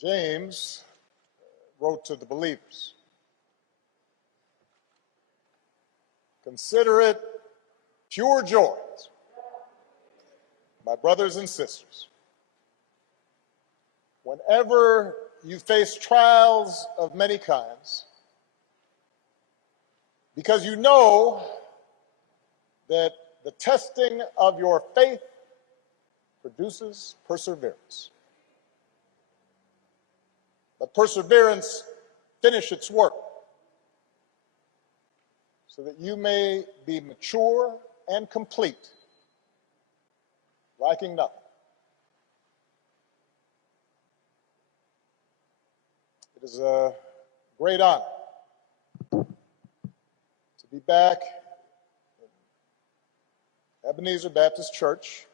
James wrote to the believers, "Consider it pure joy, my brothers and sisters, whenever you face trials of many kinds, because you know that the testing of your faith produces perseverance. Let perseverance finish its work, so that you may be mature and complete, lacking nothing." It is a great honor to be back in Ebenezer Baptist Church,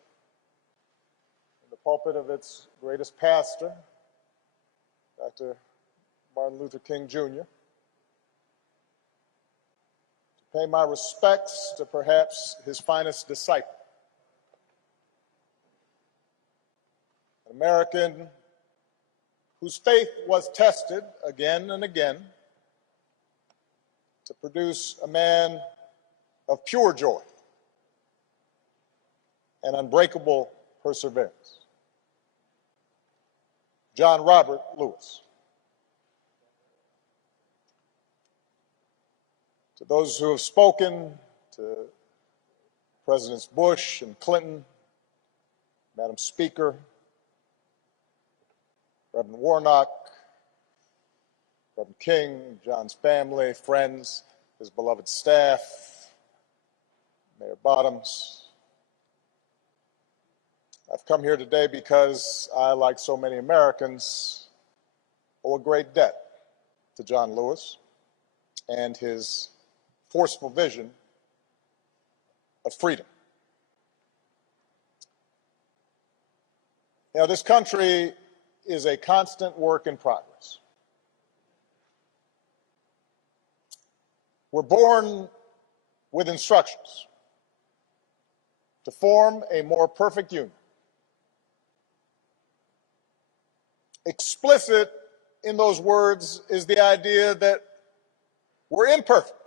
in the pulpit of its greatest pastor, Dr. Martin Luther King Jr., to pay my respects to perhaps his finest disciple, an American whose faith was tested again and again to produce a man of pure joy and unbreakable perseverance, John Robert Lewis. To those who have spoken, to Presidents Bush and Clinton, Madam Speaker, Reverend Warnock, Reverend King, John's family, friends, his beloved staff, Mayor Bottoms, I've come here today because I, like so many Americans, owe a great debt to John Lewis and his forceful vision of freedom. You know, this country is a constant work in progress. We're born with instructions to form a more perfect union. Explicit in those words is the idea that we're imperfect,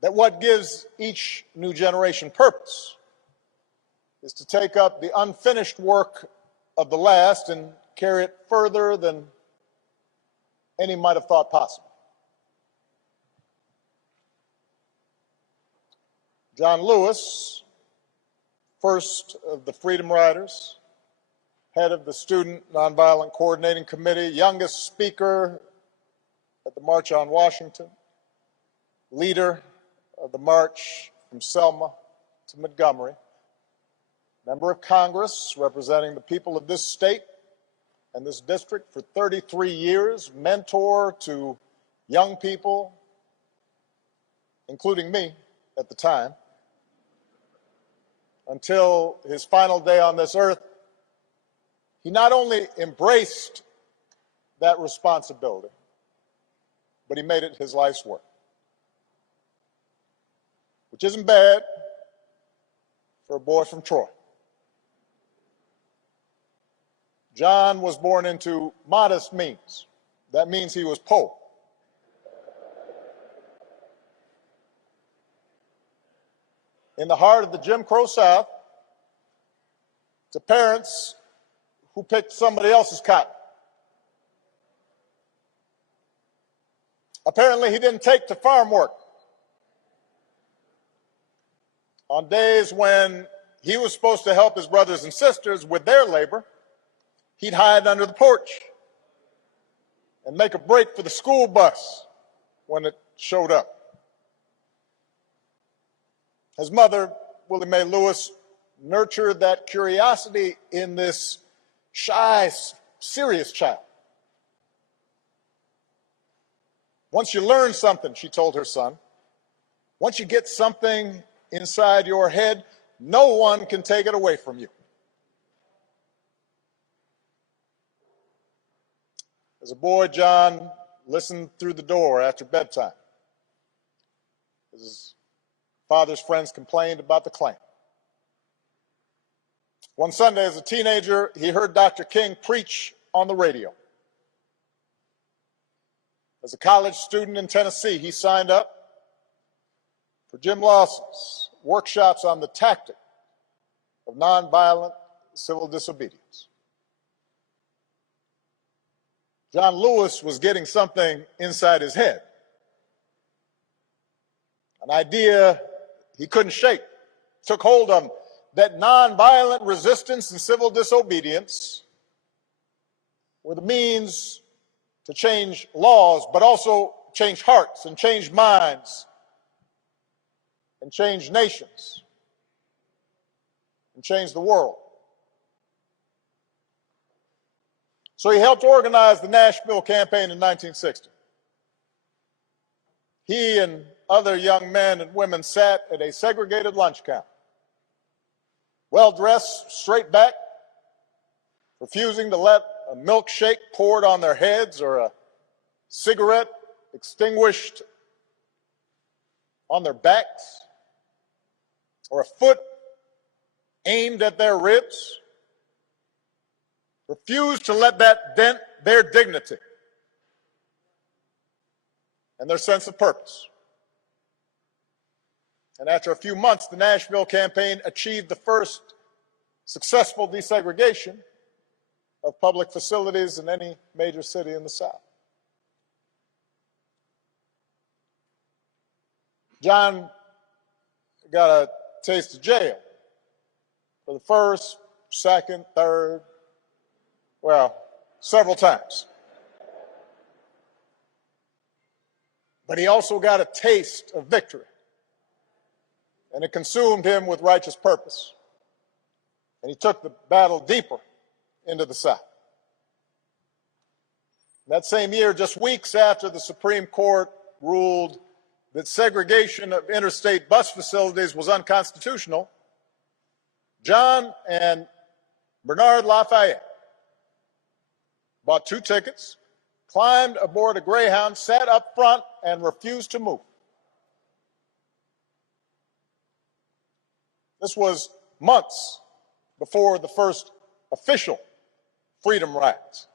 that what gives each new generation purpose is to take up the unfinished work of the last and carry it further than any might have thought possible. John Lewis, first of the Freedom Riders, head of the Student Nonviolent Coordinating Committee, youngest speaker at the March on Washington, leader of the march from Selma to Montgomery, member of Congress representing the people of this state and this district for 33 years, mentor to young people, including me at the time, until his final day on this earth. He not only embraced that responsibility, but he made it his life's work, which isn't bad for a boy from Troy. John was born into modest means. That means he was poor. In the heart of the Jim Crow South, to parents who picked somebody else's cotton. Apparently, he didn't take to farm work. On days when he was supposed to help his brothers and sisters with their labor, he'd hide under the porch and make a break for the school bus when it showed up. His mother, Willie Mae Lewis, nurtured that curiosity in this shy, serious child. Once you learn something, she told her son, once you get something inside your head, no one can take it away from you. As a boy, John listened through the door after bedtime. His father's friends complained about the Klan. One Sunday as a teenager, he heard Dr. King preach on the radio. As a college student in Tennessee, he signed up for Jim Lawson's workshops on the tactic of nonviolent civil disobedience. John Lewis was getting something inside his head, an idea he couldn't shake, took hold of him, that nonviolent resistance and civil disobedience were the means to change laws, but also change hearts and change minds and change nations and change the world. So he helped organize the Nashville campaign in 1960. He and other young men and women sat at a segregated lunch counter, well-dressed, straight back, refusing to let a milkshake poured on their heads or a cigarette extinguished on their backs or a foot aimed at their ribs. Refused to let that dent their dignity and their sense of purpose. And after a few months, the Nashville campaign achieved the first successful desegregation of public facilities in any major city in the South. John got a taste of jail for the first, second, third, well, several times. But he also got a taste of victory, and it consumed him with righteous purpose. And he took the battle deeper into the South. That same year, just weeks after the Supreme Court ruled that segregation of interstate bus facilities was unconstitutional, John and Bernard Lafayette bought 2 tickets, climbed aboard a Greyhound, sat up front, and refused to move. This was months before the first official freedom rides.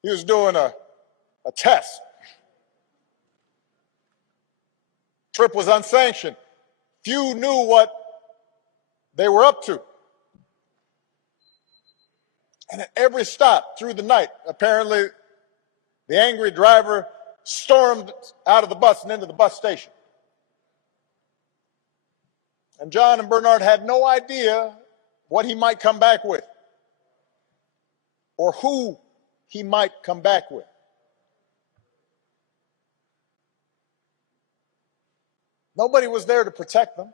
He was doing a test. Trip was unsanctioned. Few knew what they were up to. And at every stop through the night, apparently the angry driver stormed out of the bus and into the bus station. And John and Bernard had no idea what he might come back with or who he might come back with. Nobody was there to protect them.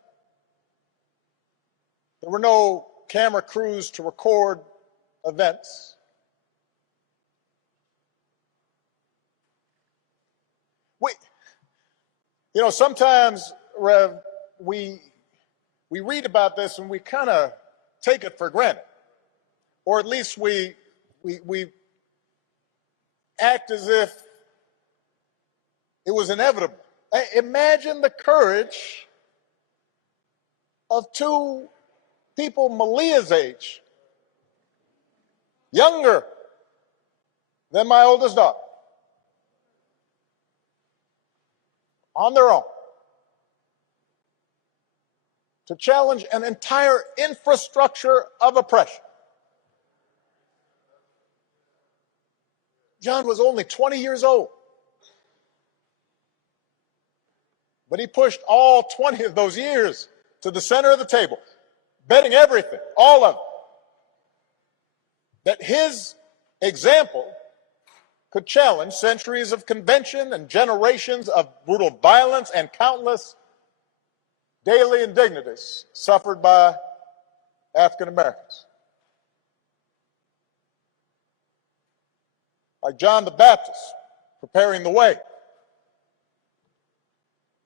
There were no camera crews to record events. Sometimes, Rev, we read about this and we kind of take it for granted, or at least we act as if it was inevitable. Imagine the courage of 2 people Malia's age, younger than my oldest daughter, on their own, to challenge an entire infrastructure of oppression. John was only 20 years old, but he pushed all 20 of those years to the center of the table, betting everything, all of it, that his example could challenge centuries of convention and generations of brutal violence and countless daily indignities suffered by African Americans. Like John the Baptist preparing the way,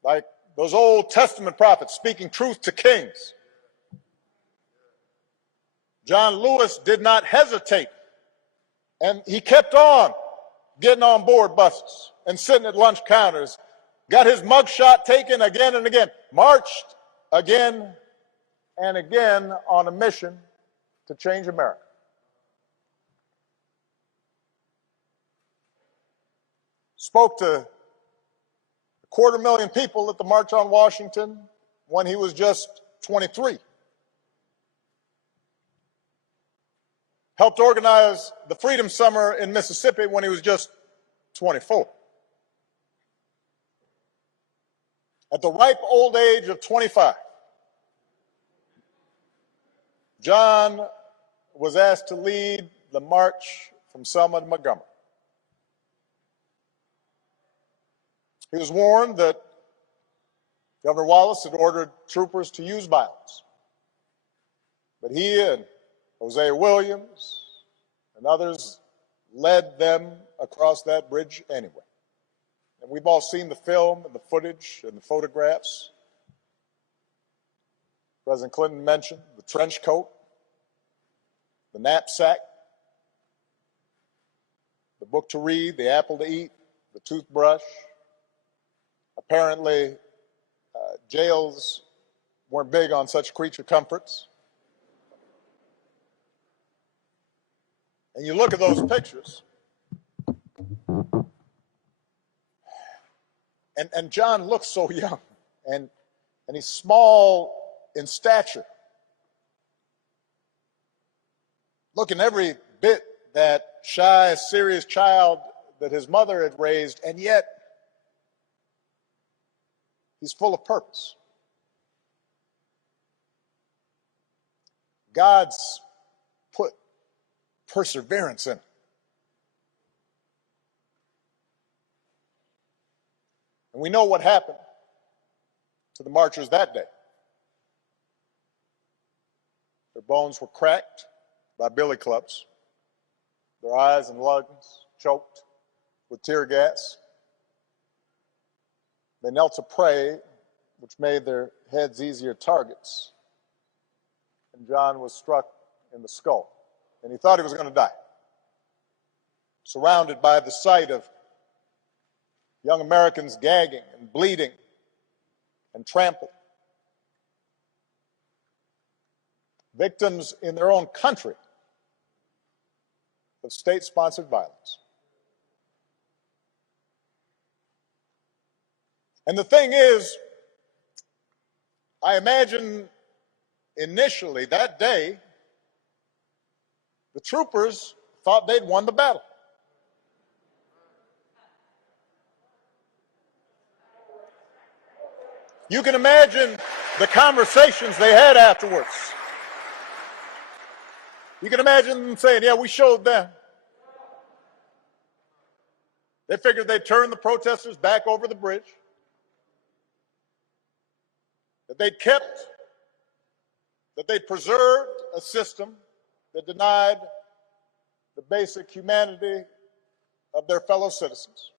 like those Old Testament prophets speaking truth to kings. John Lewis did not hesitate, and he kept on getting on board buses and sitting at lunch counters, got his mugshot taken again and again, marched again and again on a mission to change America. Spoke to 250,000 people at the March on Washington when he was just 23. Helped organize the Freedom Summer in Mississippi when he was just 24. At the ripe old age of 25, John was asked to lead the march from Selma to Montgomery. He was warned that Governor Wallace had ordered troopers to use violence. But he and Hosea Williams and others led them across that bridge anyway. And we've all seen the film and the footage and the photographs. President Clinton mentioned the trench coat, the knapsack, the book to read, the apple to eat, the toothbrush. Apparently, jails weren't big on such creature comforts. And you look at those pictures, and John looks so young, and he's small in stature, looking every bit that shy, serious child that his mother had raised, and yet he's full of purpose. God's put perseverance in it. And we know what happened to the marchers that day. Their bones were cracked by billy clubs, their eyes and lungs choked with tear gas. They knelt to pray, which made their heads easier targets. And John was struck in the skull, and he thought he was going to die. Surrounded by the sight of young Americans gagging and bleeding and trampled. Victims in their own country of state-sponsored violence. And the thing is, I imagine initially that day, the troopers thought they'd won the battle. You can imagine the conversations they had afterwards. You can imagine them saying, yeah, we showed them. They figured they'd turn the protesters back over the bridge. That they'd preserved a system that denied the basic humanity of their fellow citizens.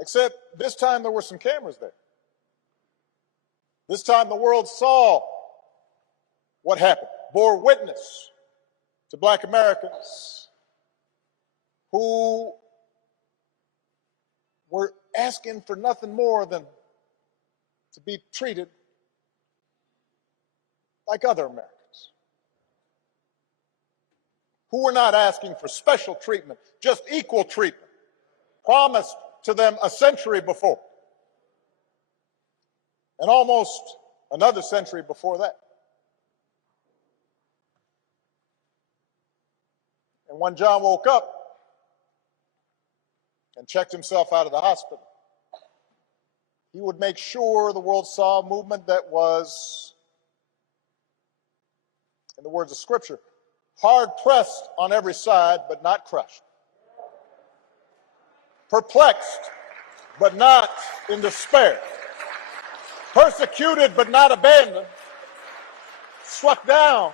Except this time there were some cameras there. This time the world saw what happened, bore witness to Black Americans who were asking for nothing more than to be treated like other Americans, who were not asking for special treatment, just equal treatment, promised to them a century before, and almost another century before that. And when John woke up and checked himself out of the hospital, he would make sure the world saw a movement that was, in the words of Scripture, hard pressed on every side, but not crushed. Perplexed, but not in despair. Persecuted, but not abandoned. Struck down,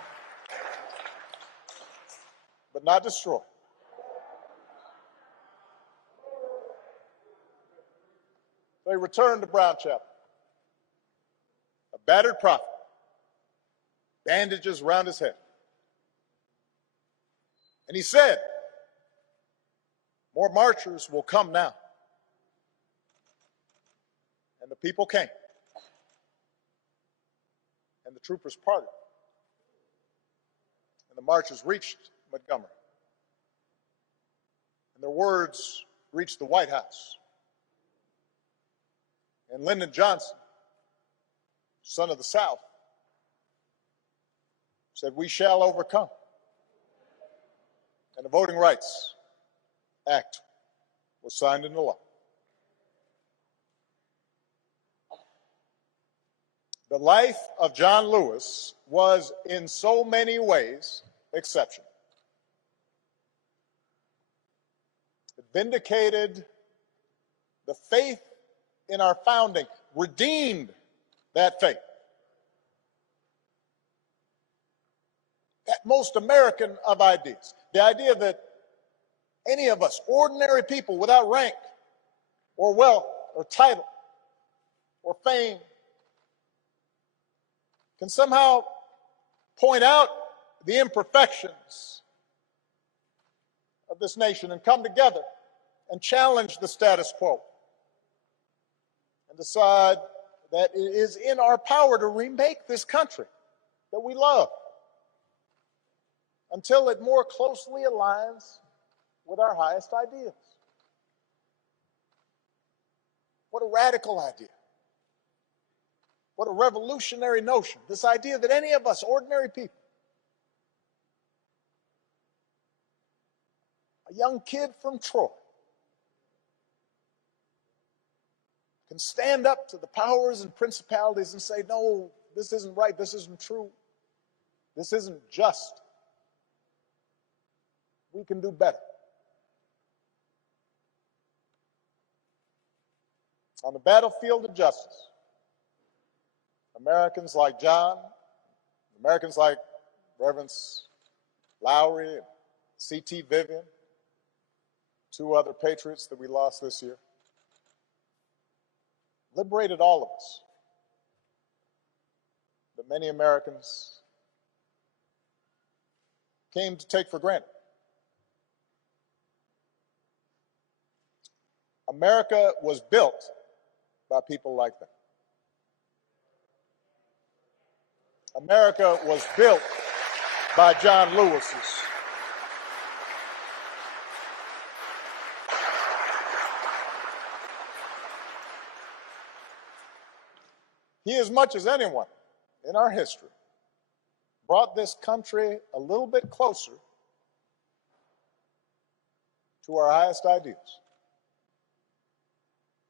but not destroyed. They returned to Brown Chapel, a battered prophet, bandages around his head. And he said, more marchers will come now. And the people came. and the troopers parted, and the marchers reached Montgomery, and their words reached the White House. And Lyndon Johnson, son of the South, said, "We shall overcome." And the Voting Rights Act was signed into law. The life of John Lewis was in so many ways exceptional. It vindicated the faith in our founding, redeemed that faith. That most American of ideas, the idea that any of us, ordinary people without rank or wealth or title or fame, can somehow point out the imperfections of this nation and come together and challenge the status quo and decide that it is in our power to remake this country that we love until it more closely aligns with our highest ideals. What a radical idea. What a revolutionary notion. This idea that any of us, ordinary people, a young kid from Troy, can stand up to the powers and principalities and say, "No, this isn't right, this isn't true, this isn't just. We can do better." On the battlefield of justice, Americans like John, Americans like Reverends Lowry, C.T. Vivian, two other patriots that we lost this year, liberated all of us that many Americans came to take for granted. America was built by people like that. America was built by John Lewis's. He, as much as anyone in our history, brought this country a little bit closer to our highest ideals.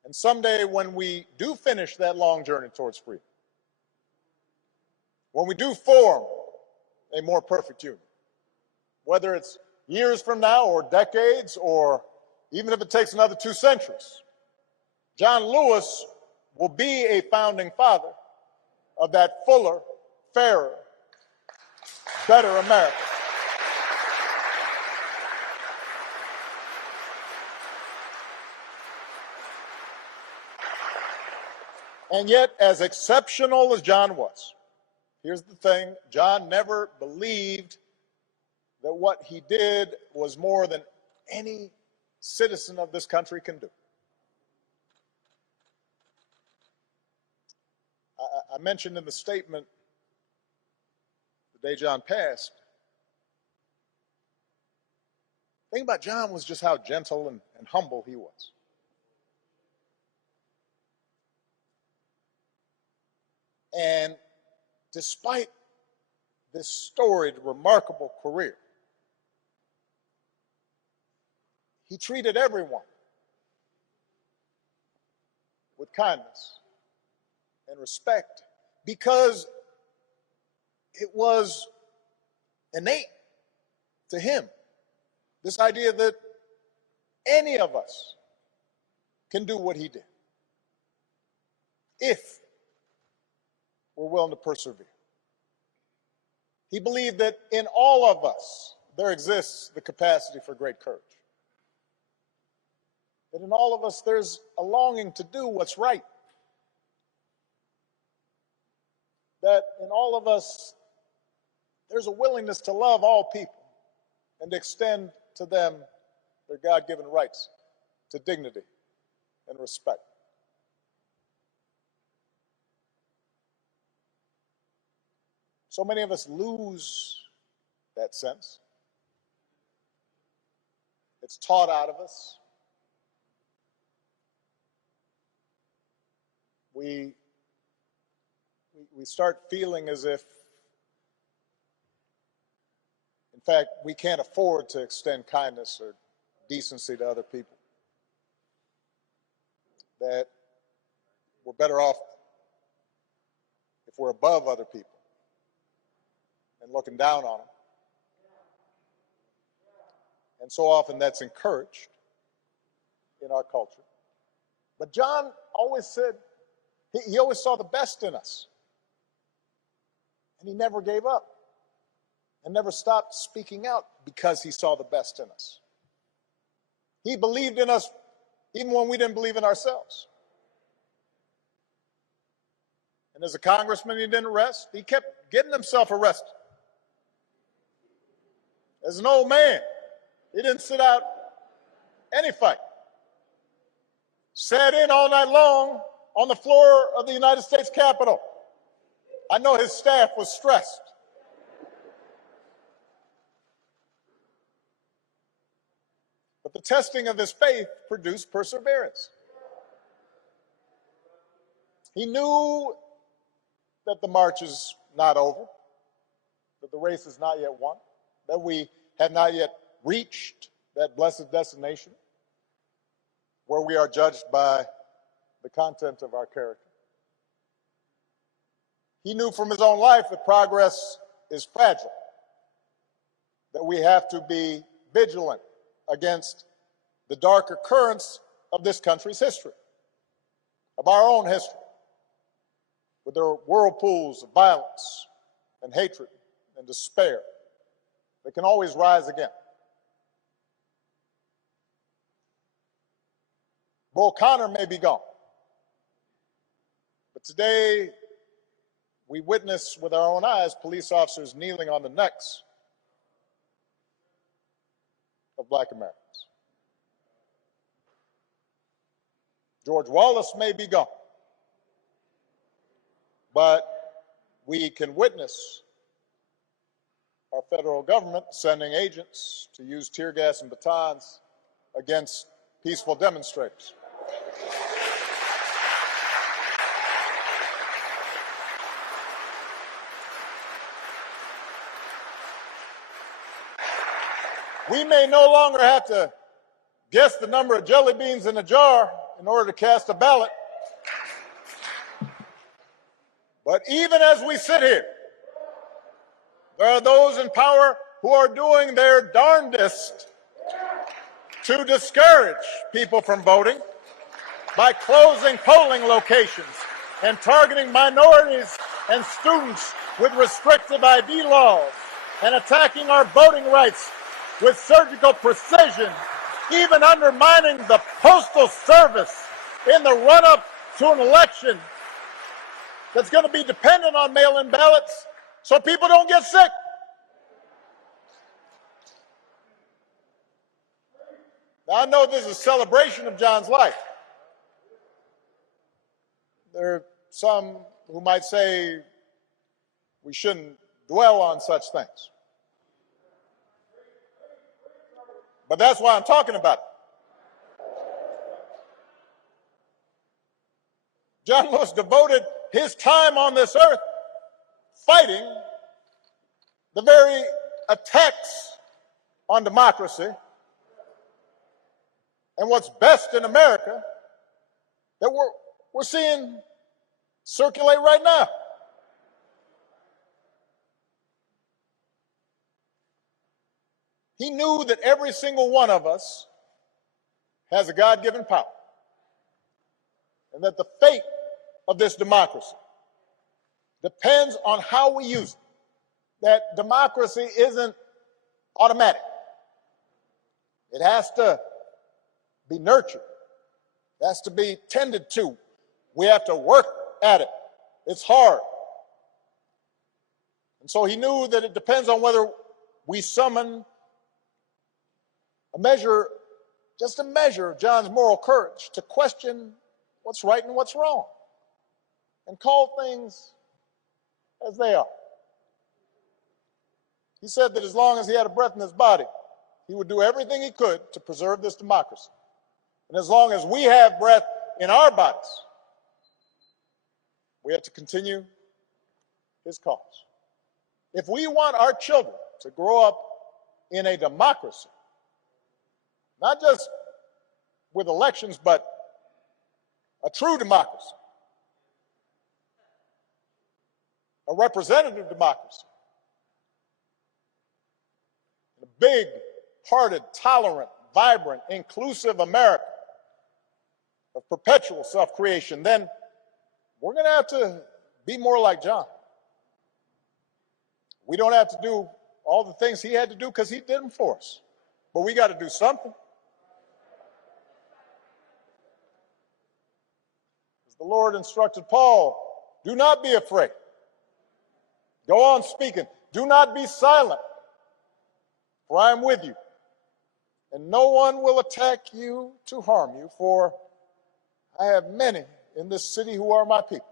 And someday, when we do finish that long journey towards freedom, when we do form a more perfect union, whether it's years from now or decades, or even if it takes another 2 centuries, John Lewis will be a founding father of that fuller, fairer, better America. And yet, as exceptional as John was, here's the thing: John never believed that what he did was more than any citizen of this country can do. I mentioned in the statement the day John passed, the thing about John was just how gentle and humble he was. And despite this storied, remarkable career, he treated everyone with kindness and respect because it was innate to him, this idea that any of us can do what he did if we're willing to persevere. He believed that in all of us there exists the capacity for great courage. That in all of us there's a longing to do what's right. That in all of us there's a willingness to love all people and extend to them their God-given rights to dignity and respect. So many of us lose that sense. It's taught out of us. We start feeling as if, in fact, we can't afford to extend kindness or decency to other people. That we're better off if we're above other people and looking down on them. And so often that's encouraged in our culture. But John always said, he always saw the best in us. And he never gave up and never stopped speaking out because he saw the best in us. He believed in us even when we didn't believe in ourselves. And as a congressman, he didn't rest. He kept getting himself arrested. As an old man, he didn't sit out any fight. Sat in all night long on the floor of the United States Capitol. I know his staff was stressed. But the testing of his faith produced perseverance. He knew that the march is not over, that the race is not yet won, that we have not yet reached that blessed destination where we are judged by the content of our character. He knew from his own life that progress is fragile, that we have to be vigilant against the darker currents of this country's history, of our own history, with their whirlpools of violence and hatred and despair that can always rise again. Bull Connor may be gone, but today we witness with our own eyes police officers kneeling on the necks of Black Americans. George Wallace may be gone, but we can witness our federal government sending agents to use tear gas and batons against peaceful demonstrators. We may no longer have to guess the number of jelly beans in a jar in order to cast a ballot. But even as we sit here, there are those in power who are doing their darndest to discourage people from voting by closing polling locations and targeting minorities and students with restrictive ID laws and attacking our voting rights with surgical precision, even undermining the Postal Service in the run-up to an election that's going to be dependent on mail-in ballots so people don't get sick. Now, I know this is a celebration of John's life. There are some who might say we shouldn't dwell on such things. But that's why I'm talking about it. John Lewis devoted his time on this earth fighting the very attacks on democracy and what's best in America that we're seeing circulate right now. He knew that every single one of us has a God-given power, and that the fate of this democracy depends on how we use it. That democracy isn't automatic. It has to be nurtured. It has to be tended to. We have to work at it. It's hard. And so he knew that it depends on whether we summon just a measure of John's moral courage to question what's right and what's wrong and call things as they are. He said that as long as he had a breath in his body, he would do everything he could to preserve this democracy. And as long as we have breath in our bodies, we have to continue his cause. If we want our children to grow up in a democracy, not just with elections, but a true democracy, a representative democracy, a big-hearted, tolerant, vibrant, inclusive America of perpetual self-creation, then we're going to have to be more like John. We don't have to do all the things he had to do because he did them for us, but we got to do something. As the Lord instructed Paul, do not be afraid. Go on speaking. Do not be silent, for I am with you, and no one will attack you to harm you, for I have many in this city who are my people.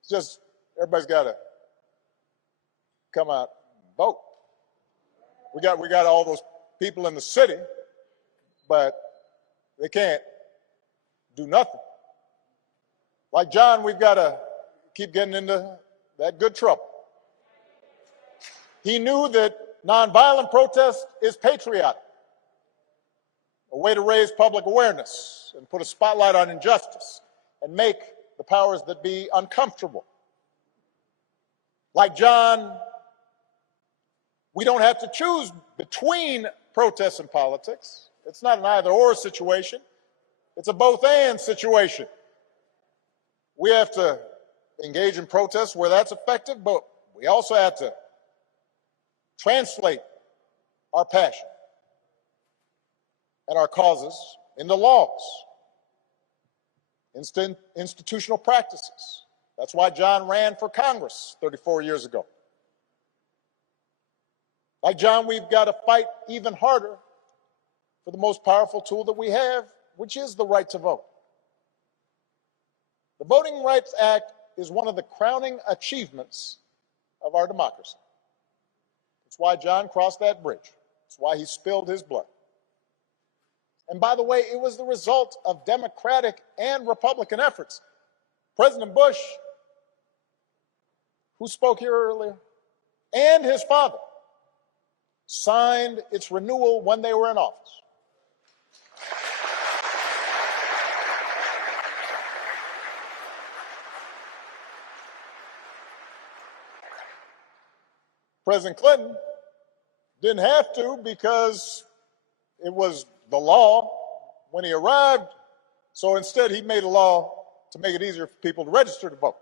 It's just everybody's got to come out and vote. We got all those people in the city, but they can't do nothing. Like John, we've got to keep getting into that good trouble. He knew that nonviolent protest is patriotic, a way to raise public awareness and put a spotlight on injustice and make the powers that be uncomfortable. Like John, we don't have to choose between protests and politics. It's not an either-or situation. It's a both-and situation. We have to engage in protests where that's effective, but we also have to translate our passion and our causes into laws, institutional practices. That's why John ran for Congress 34 years ago. Like John, we've got to fight even harder for the most powerful tool that we have, which is the right to vote. The Voting Rights Act is one of the crowning achievements of our democracy. It's why John crossed that bridge. It's why he spilled his blood. And by the way, it was the result of Democratic and Republican efforts. President Bush, who spoke here earlier, and his father signed its renewal when they were in office. President Clinton didn't have to because it was the law when he arrived, so instead he made a law to make it easier for people to register to vote.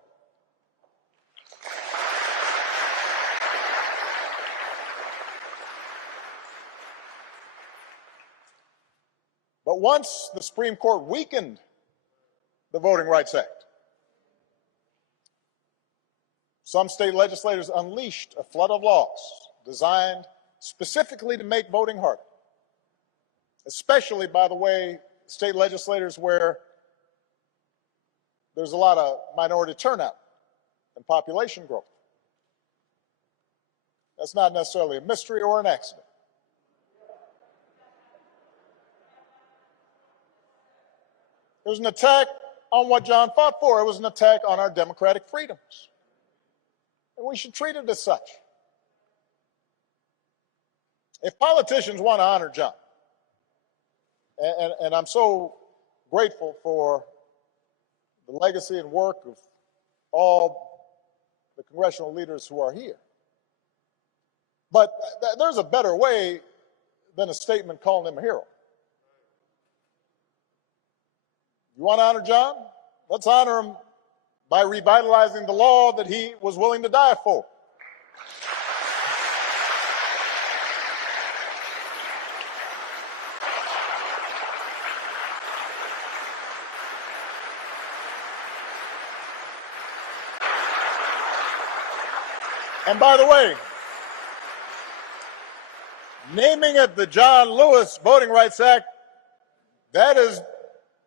But once the Supreme Court weakened the Voting Rights Act, some state legislators unleashed a flood of laws designed specifically to make voting harder, especially, by the way, state legislators where there's a lot of minority turnout and population growth. That's not necessarily a mystery or an accident. It was an attack on what John fought for. It was an attack on our democratic freedoms. And we should treat it as such. If politicians want to honor John, and I'm so grateful for the legacy and work of all the congressional leaders who are here, but there's a better way than a statement calling him a hero. You want to honor John? Let's honor him by revitalizing the law that he was willing to die for. And by the way, naming it the John Lewis Voting Rights Act, that is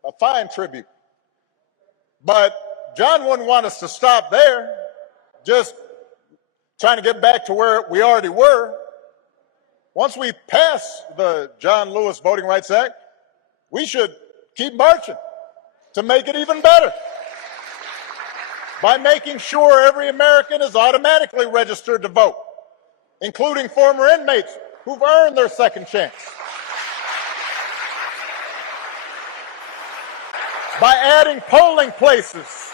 a fine tribute. But John wouldn't want us to stop there, just trying to get back to where we already were. Once we pass the John Lewis Voting Rights Act, we should keep marching to make it even better by making sure every American is automatically registered to vote, including former inmates who've earned their second chance. By adding polling places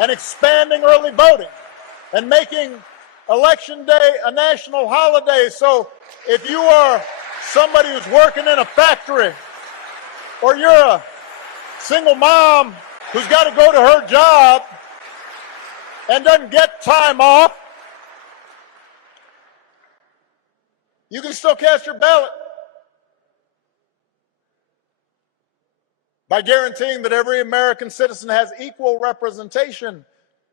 and expanding early voting and making Election Day a national holiday. So if you are somebody who's working in a factory, or you're a single mom who's got to go to her job and doesn't get time off, you can still cast your ballot by guaranteeing that every American citizen has equal representation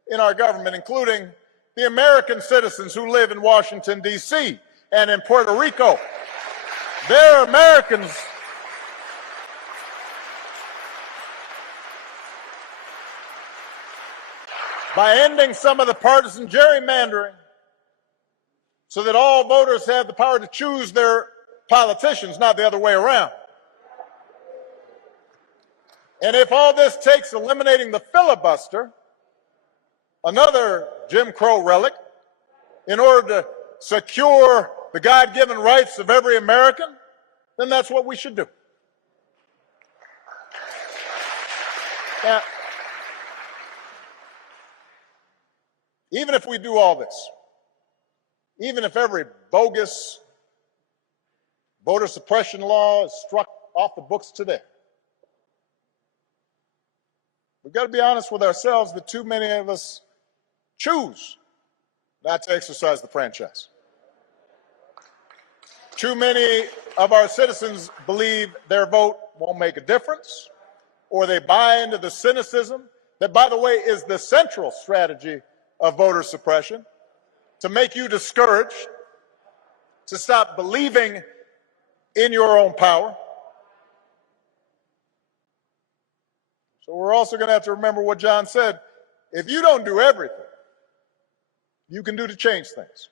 in our government, including the American citizens who live in Washington, D.C. and in Puerto Rico. They're Americans. By ending some of the partisan gerrymandering so that all voters have the power to choose their politicians, not the other way around. And if all this takes eliminating the filibuster, another Jim Crow relic, in order to secure the God-given rights of every American, then that's what we should do. Now, even if we do all this, even if every bogus voter suppression law is struck off the books today, we've got to be honest with ourselves that too many of us choose not to exercise the franchise. Too many of our citizens believe their vote won't make a difference, or they buy into the cynicism that, by the way, is the central strategy of voter suppression, to make you discouraged, to stop believing in your own power. So we're also going to have to remember what John said. If you don't do everything you can do to change things,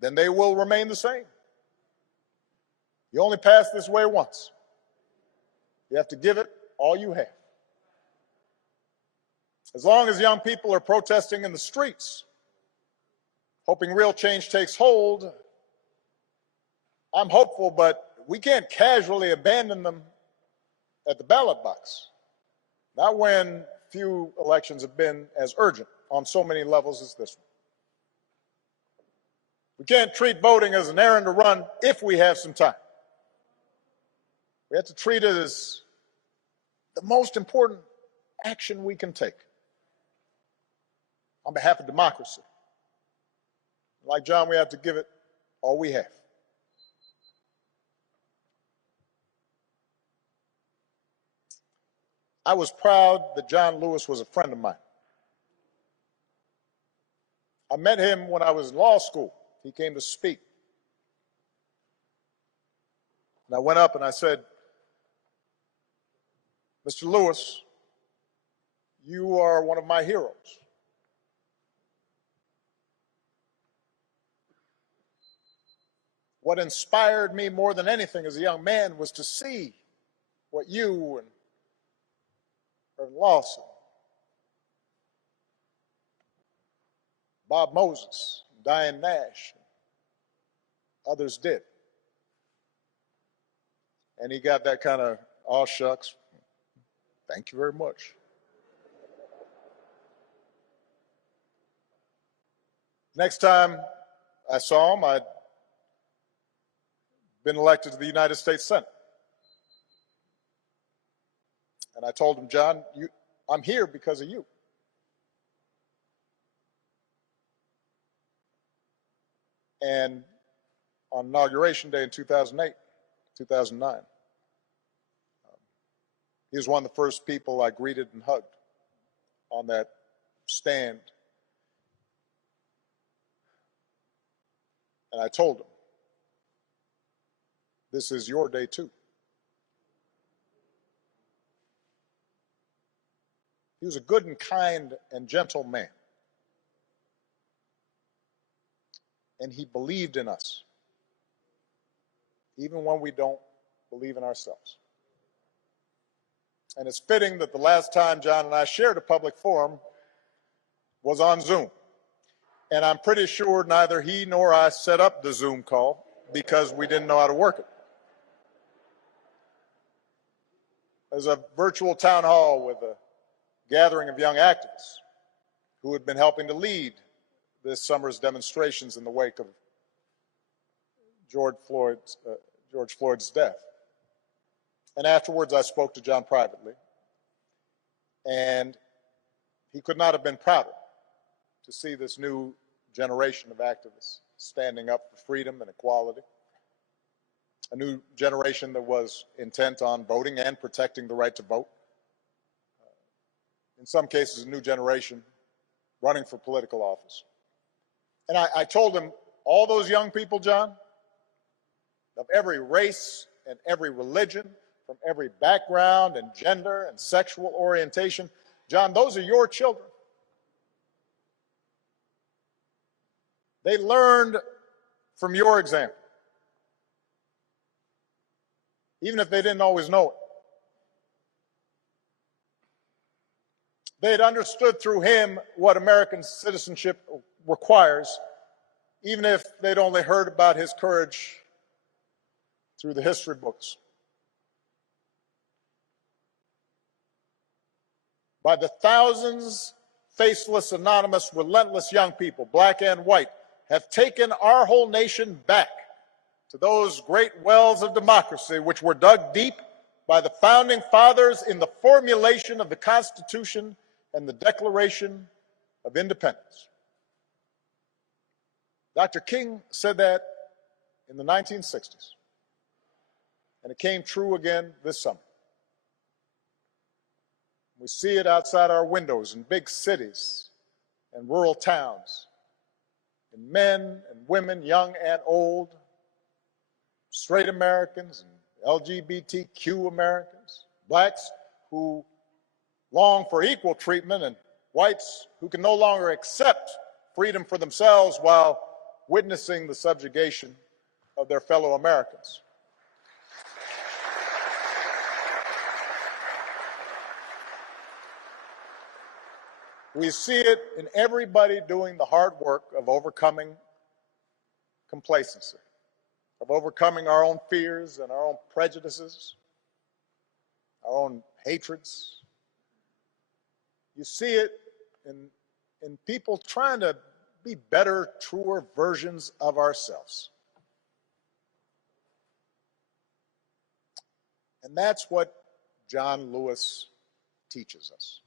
then they will remain the same. You only pass this way once. You have to give it all you have. As long as young people are protesting in the streets, hoping real change takes hold, I'm hopeful, but we can't casually abandon them at the ballot box. Not when few elections have been as urgent on so many levels as this one. We can't treat voting as an errand to run if we have some time. We have to treat it as the most important action we can take on behalf of democracy. Like John, we have to give it all we have. I was proud that John Lewis was a friend of mine. I met him when I was in law school. He came to speak. And I went up and I said, Mr. Lewis, you are one of my heroes. What inspired me more than anything as a young man was to see what you and Reverend Lawson, Bob Moses, Diane Nash, and others did. And he got that kind of, aw shucks, thank you very much. Next time I saw him, I'd been elected to the United States Senate. And I told him, John, I'm here because of you. And on Inauguration Day in 2008, 2009, he was one of the first people I greeted and hugged on that stand. And I told him, this is your day too. He was a good and kind and gentle man. and he believed in us, even when we don't believe in ourselves. And it's fitting that the last time John and I shared a public forum was on Zoom. And I'm pretty sure neither he nor I set up the Zoom call because we didn't know how to work it. There's a virtual town hall with a gathering of young activists who had been helping to lead this summer's demonstrations in the wake of George Floyd's death. And afterwards, I spoke to John privately, and he could not have been prouder to see this new generation of activists standing up for freedom and equality, a new generation that was intent on voting and protecting the right to vote. In some cases, a new generation running for political office. And I told him, all those young people, John, of every race and every religion, from every background and gender and sexual orientation, John, those are your children. They learned from your example, even if they didn't always know it. They had understood through him what American citizenship requires, even if they'd only heard about his courage through the history books. By the thousands, faceless, anonymous, relentless young people, black and white, have taken our whole nation back to those great wells of democracy which were dug deep by the founding fathers in the formulation of the Constitution and the Declaration of Independence. Dr. King said that in the 1960s, and it came true again this summer. We see it outside our windows in big cities and rural towns, in men and women, young and old, straight Americans and LGBTQ Americans, blacks who long for equal treatment, and whites who can no longer accept freedom for themselves while witnessing the subjugation of their fellow Americans. We see it in everybody doing the hard work of overcoming complacency, of overcoming our own fears and our own prejudices, our own hatreds. You see it in people trying to be better, truer versions of ourselves. And that's what John Lewis teaches us.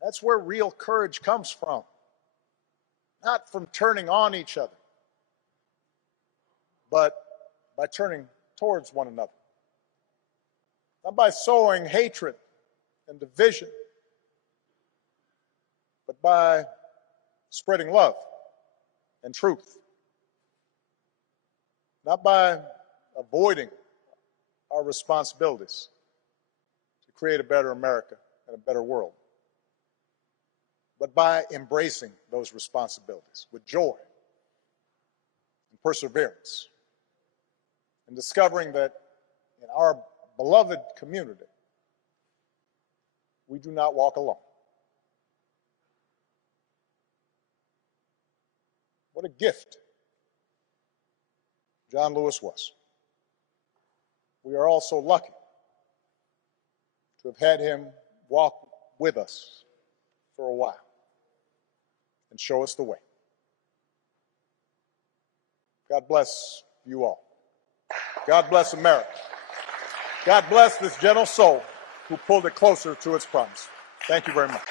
That's where real courage comes from, not from turning on each other, but by turning towards one another, not by sowing hatred and division, but by spreading love and truth, not by avoiding our responsibilities to create a better America and a better world, but by embracing those responsibilities with joy and perseverance, and discovering that in our beloved community, we do not walk alone. What a gift John Lewis was. We are all so lucky to have had him walk with us for a while and show us the way. God bless you all. God bless America. God bless this gentle soul who pulled it closer to its promise. Thank you very much.